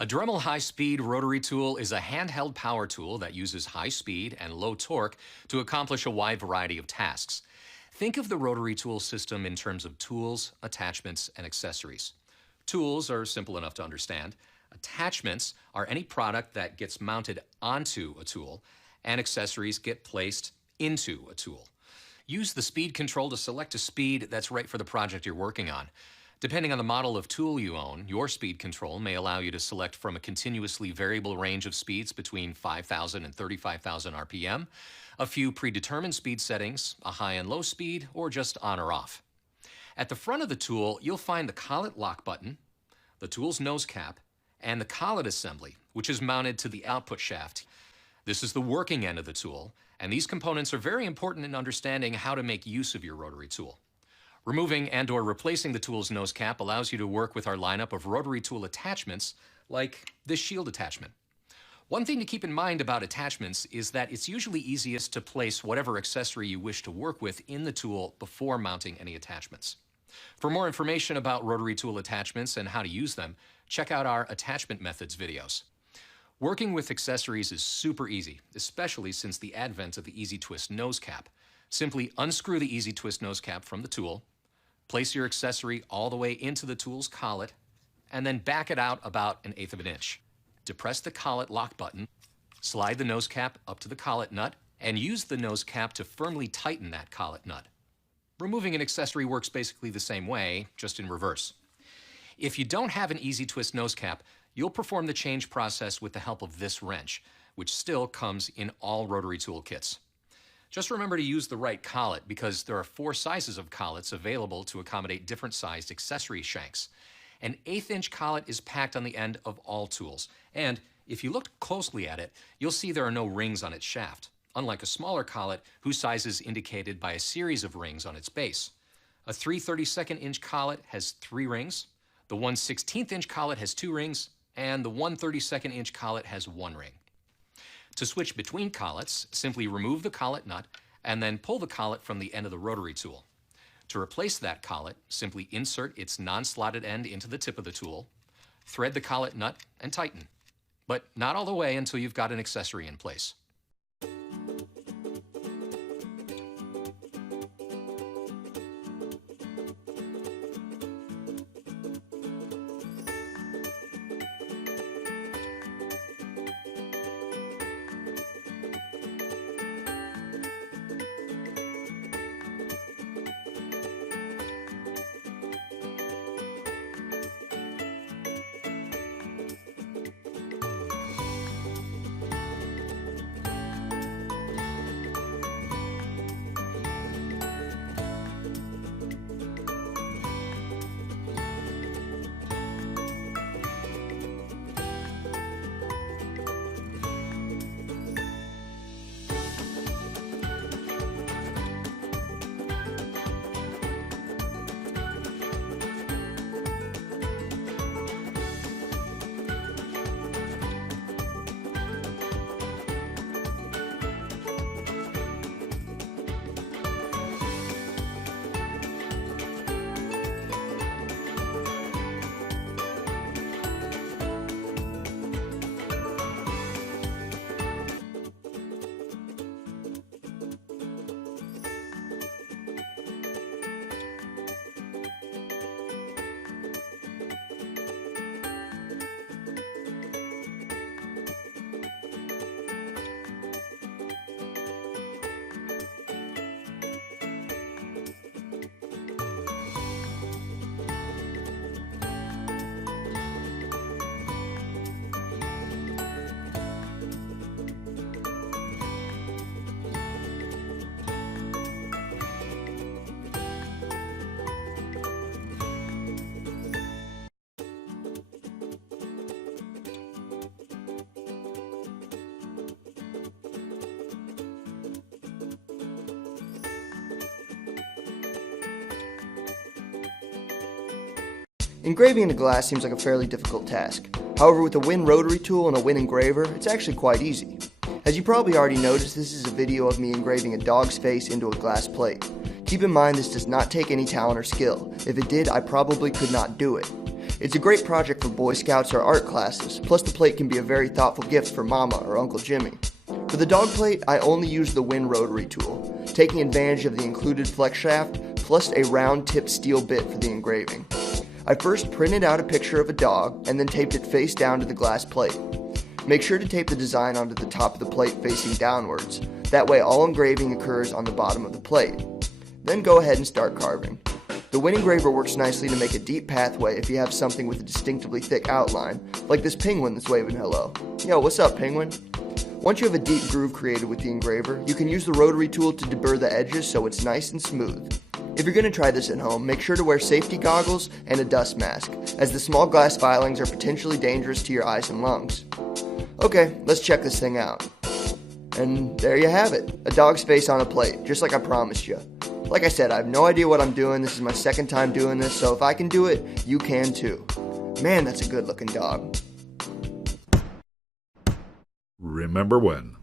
A Dremel high-speed rotary tool is a handheld power tool that uses high speed and low torque to accomplish a wide variety of tasks. Think of the rotary tool system in terms of tools, attachments, and accessories. Tools are simple enough to understand. Attachments are any product that gets mounted onto a tool, and accessories get placed into a tool. Use the speed control to select a speed that's right for the project you're working on. Depending on the model of tool you own, your speed control may allow you to select from a continuously variable range of speeds between 5,000 and 35,000 RPM, a few predetermined speed settings, a high and low speed, or just on or off. At the front of the tool, you'll find the collet lock button, the tool's nose cap, and the collet assembly, which is mounted to the output shaft. This is the working end of the tool, and these components are very important in understanding how to make use of your rotary tool. Removing and/or replacing the tool's nose cap allows you to work with our lineup of rotary tool attachments, like this shield attachment. One thing to keep in mind about attachments is that it's usually easiest to place whatever accessory you wish to work with in the tool before mounting any attachments. For more information about rotary tool attachments and how to use them, check out our attachment methods videos. Working with accessories is super easy, especially since the advent of the Easy Twist nose cap. Simply unscrew the Easy Twist nose cap from the tool, place your accessory all the way into the tool's collet, and then back it out about 1/8 of an inch. Depress the collet lock button, slide the nose cap up to the collet nut, and use the nose cap to firmly tighten that collet nut. Removing an accessory works basically the same way, just in reverse. If you don't have an Easy Twist nose cap, you'll perform the change process with the help of this wrench, which still comes in all rotary tool kits. Just remember to use the right collet because there are 4 sizes of collets available to accommodate different sized accessory shanks. An 1/8 inch collet is packed on the end of all tools, and if you look closely at it, you'll see there are no rings on its shaft, unlike a smaller collet whose size is indicated by a series of rings on its base. A 3/32 inch collet has 3 rings, the 1/16 inch collet has 2 rings, and the 1/32 inch collet has 1 ring. To switch between collets, simply remove the collet nut and then pull the collet from the end of the rotary tool. To replace that collet, simply insert its non-slotted end into the tip of the tool, thread the collet nut, and tighten. But not all the way until you've got an accessory in place. Engraving into glass seems like a fairly difficult task. However, with a Win rotary tool and a Win engraver, it's actually quite easy. As you probably already noticed, this is a video of me engraving a dog's face into a glass plate. Keep in mind this does not take any talent or skill. If it did, I probably could not do it. It's a great project for Boy Scouts or art classes, plus the plate can be a very thoughtful gift for Mama or Uncle Jimmy. For the dog plate, I only use the Win Rotary tool, taking advantage of the included flex shaft, plus a round-tipped steel bit for the engraving. I first printed out a picture of a dog, and then taped it face down to the glass plate. Make sure to tape the design onto the top of the plate facing downwards, that way all engraving occurs on the bottom of the plate. Then go ahead and start carving. The Win engraver works nicely to make a deep pathway if you have something with a distinctively thick outline, like this penguin that's waving hello. Yo, what's up, penguin? Once you have a deep groove created with the engraver, you can use the rotary tool to deburr the edges so it's nice and smooth. If you're going to try this at home, make sure to wear safety goggles and a dust mask, as the small glass filings are potentially dangerous to your eyes and lungs. Okay, let's check this thing out. And there you have it, a dog's face on a plate, just like I promised you. Like I said, I have no idea what I'm doing. This is my second time doing this, so if I can do it, you can too. Man, that's a good looking dog. Remember when?